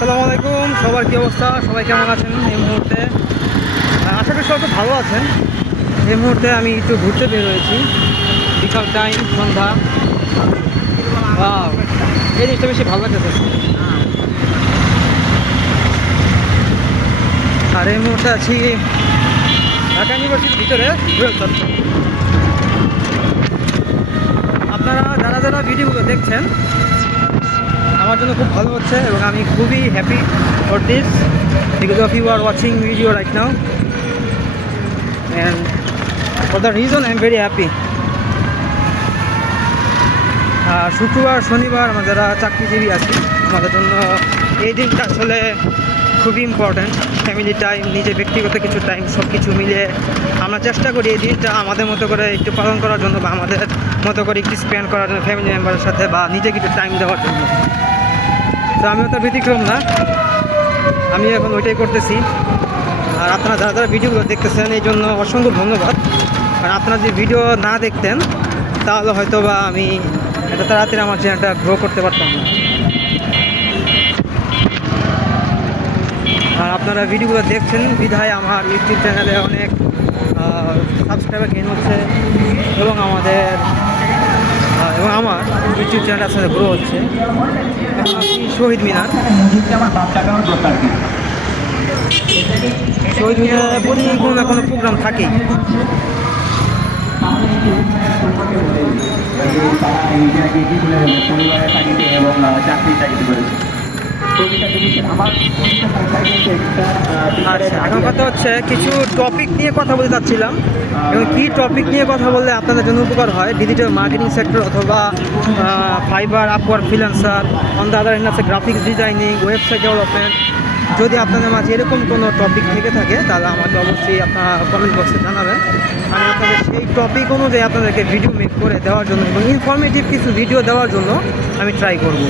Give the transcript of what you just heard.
আসসালামু আলাইকুম, সবার কী অবস্থা? সবাই কেমন আছেন এই মুহূর্তে? আশা করি সবাই খুব ভালো আছেন। এই মুহূর্তে আমি একটু ঘুরতে বের হয়েছি, বিকাল টাইম, সন্ধ্যা। এই জিনিসটা বেশি ভালো লাগতেছে। আর এই মুহূর্তে আছি ঢাকা ইউনিভার্সিটির ভিতরে। আপনারা যারা যারা ভিডিওগুলো দেখছেন, আমার জন্য খুব ভালো হচ্ছে এবং আমি খুবই happy for this because of you are watching video right now and for the reason I am very happy. শুক্রবার শনিবার আমরা যারা চাকরিজীবী আছি, আমাদের জন্য এই দিনটা আসলে খুবই ইম্পর্ট্যান্ট। ফ্যামিলি টাইম, নিজে ব্যক্তিগত কিছু টাইম, সব কিছু মিলিয়ে আমরা চেষ্টা করি এই দিনটা আমাদের মতো করে একটু পালন করার জন্য, বা আমাদের মতো করে একটু স্পেন্ড করার জন্য ফ্যামিলি মেম্বারের সাথে, বা নিজেকে একটু টাইম দেওয়ার জন্য। তো আমিও তো ব্যতিক্রম না, আমি এখন ওইটাই করতেছি। আর আপনারা যারা যারা ভিডিওগুলো দেখতেছেন, এই জন্য অসংখ্য ধন্যবাদ। কারণ আপনারা যদি ভিডিও না দেখতেন তাহলে হয়তো বা আমি এত তাড়াতাড়ি আমার চ্যানেলটা গ্রো করতে পারতাম না। আর আপনারা ভিডিওগুলো দেখছেন বিধায় আমার ইউটিউব চ্যানেলে অনেক সাবস্ক্রাইবার গেইন হচ্ছে এবং আমার ইউটিউব চ্যানেল আসলে গ্রো হচ্ছে। শহীদ মিনার, শহীদ মিনারে প্রতি কোনো না কোনো প্রোগ্রাম থাকেই। আচ্ছা, এখন কথা হচ্ছে কিছু টপিক নিয়ে কথা বলতে চাচ্ছিলাম, এবং কী টপিক নিয়ে কথা বললে আপনাদের জন্য উপকার হয়। ডিজিটাল মার্কেটিং সেক্টর অথবা fibre, Upwork, freelancer, on the other hand আছে গ্রাফিক্স ডিজাইনিং, ওয়েবসাইট ডেভেলপমেন্ট। যদি আপনাদের মাঝে এরকম কোনো টপিক থেকে থাকে তাহলে আমাকে অবশ্যই আপনারা কমেন্ট বক্সে জানাবেন। আমি আপনাদের সেই টপিক অনুযায়ী আপনাদেরকে ভিডিও মেক করে দেওয়ার জন্য এবং ইনফরমেটিভ কিছু ভিডিও দেওয়ার জন্য আমি ট্রাই করব।